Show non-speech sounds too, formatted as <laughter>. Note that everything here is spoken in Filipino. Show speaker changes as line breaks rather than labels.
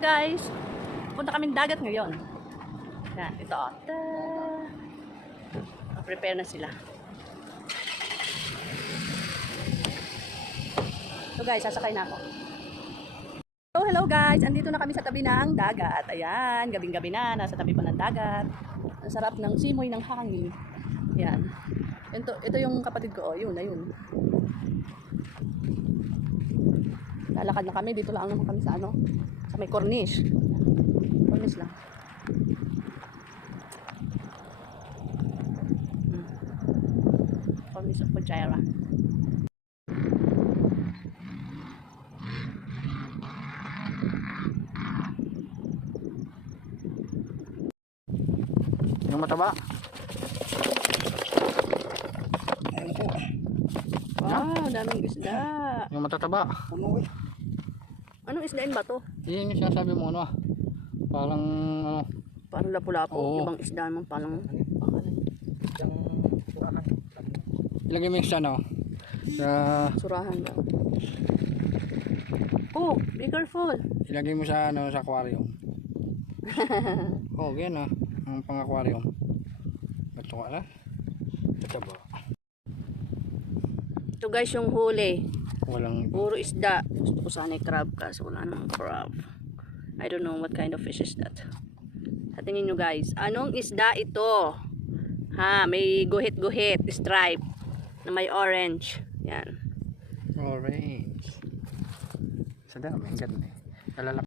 Guys, punta kaming dagat ngayon. Yan, ito. oh. Ta prepare na sila. So guys, sasakay na ako. So hello guys, andito na kami sa tabi ng dagat. Ayan, gabing-gabi na, nasa tabi pa ng dagat. Ang sarap ng simoy ng hangin. Yan. Ito, ito yung kapatid ko, oh, yun, ayun. Lalakad na kami, dito lang naman kami sa ano, sa may corniche. Corniche lang. Corniche of Pajara.
Yung mataba.
Daming isda.
Yung matataba.
Anong isdain ba to?
Yun yung sinasabi mo ano ah. Parang ano.
Parang lapu-lapu. Ibang isda naman parang...
Ilagay mo yung isa no. Sa,
Surahan daw. Oh, be careful.
ilagay mo sa ano sa aquarium. <laughs> oh, ganyan ah. Ang pang aquarium. Ito ka na.
Ito guys yung huli.
Walang.
Puro isda. Gusto ko sana crab kasi wala namang crab. I don't know what kind of fish is that. Sa tingin nyo guys, anong isda ito? Ha, may guhit-guhit, stripe, na may orange. Yan.
Orange. Sa dami. Ang ganda eh. Kalalaki.